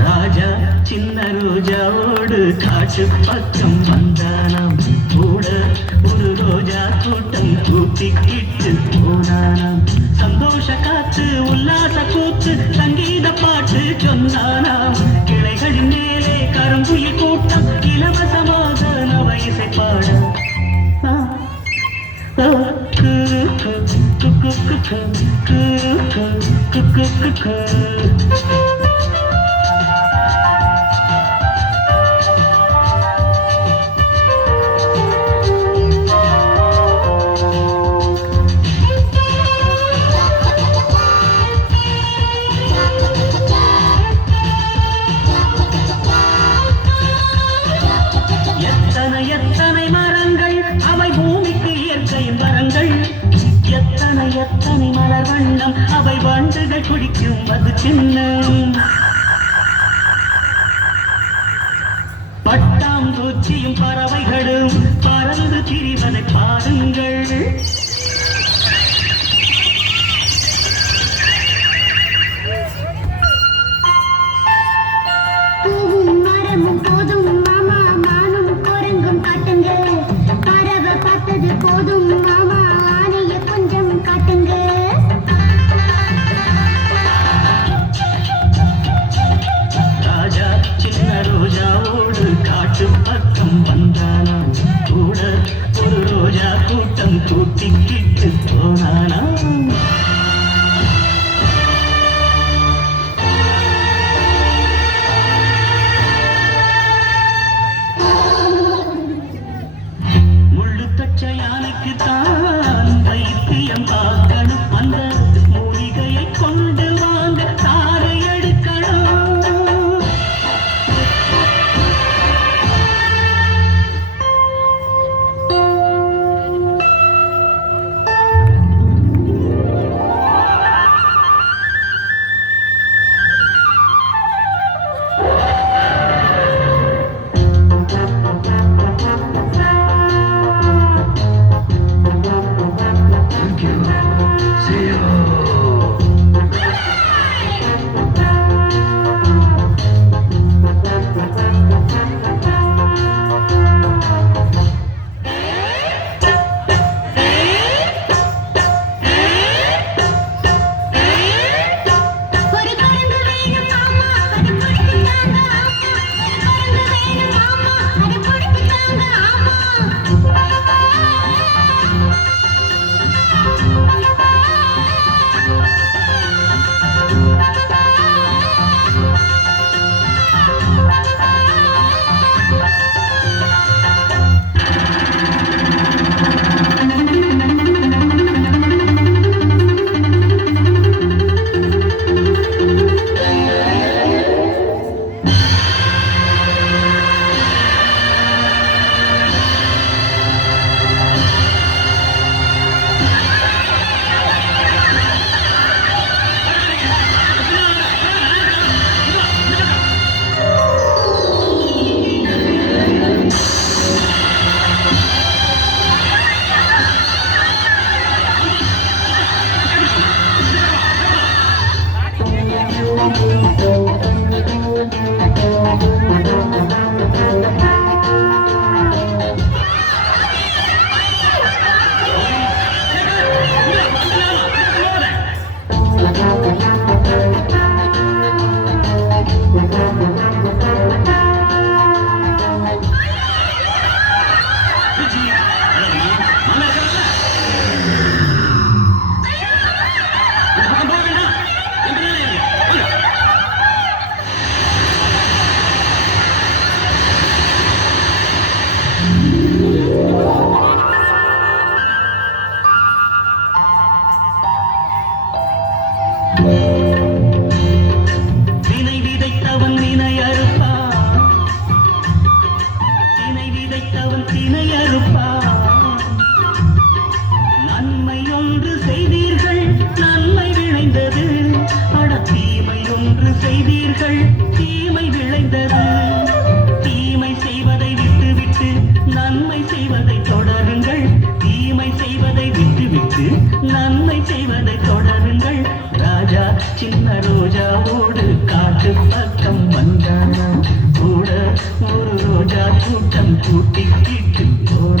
ராஜா சின்ன ரோஜாவோடு காட்டு பக்கம் வந்தானாம். கூட ஒரு ரோஜா கூட்டம் கூட்டிக்கிட்டு போனானாம். சந்தோஷ காத்து உல்லாச கூத்து சங்கீத பாட்டு சொன்னானாம். கிளைகளின் மேலே கருங்குயில் கூட்டம் இலவசமாக நவ இசை பாட எத்தனை மரங்கள் அவை பூமிக்கு இயற்கை வரங்கள். எத்தனை மலர் வண்ணம் அவை வண்டுகள் குடிக்கும் அது சின்னம். பட்டாம்பூச்சியும் பறவைகளும் பறந்து திரிவதை பாருங்கள். போதும் மாமா ஆனைய கொஞ்சம் காட்டுங்க. ராஜா சின்ன ரோஜாவோடு காட்டு பக்கம் வந்தானா. கூட ஒரு ரோஜா கூட்டம் கூட்டிக்கிட்டு போனானா. யானைக்கு தான் வைத்தியம் பார்க்கணும். அந்த மூலிகையை கொண்டு வாங்க தாரை எடுக்கணும். வினை விதைத்தவன் வினை அறுப்பான். தினை விதைத்தவன் தினை அறுப்பான். நன்மை ஒன்று செய்தீர்கள் நன்மை விளைந்தது. அட தீமை ஒன்று செய்தீர்கள் தீமை விளைந்தது. தீமை செய்வதை விட்டுவிட்டு நன்மை செய்வதை தொடருங்கள். தீமை செய்வதை விட்டுவிட்டு நன்மை செய்வதை தொடருங்கள். ராஜா சின்ன ரோஜாவோடு காட்டு பக்கம் கூட்டம் கூட்டிக்கிட்டு போ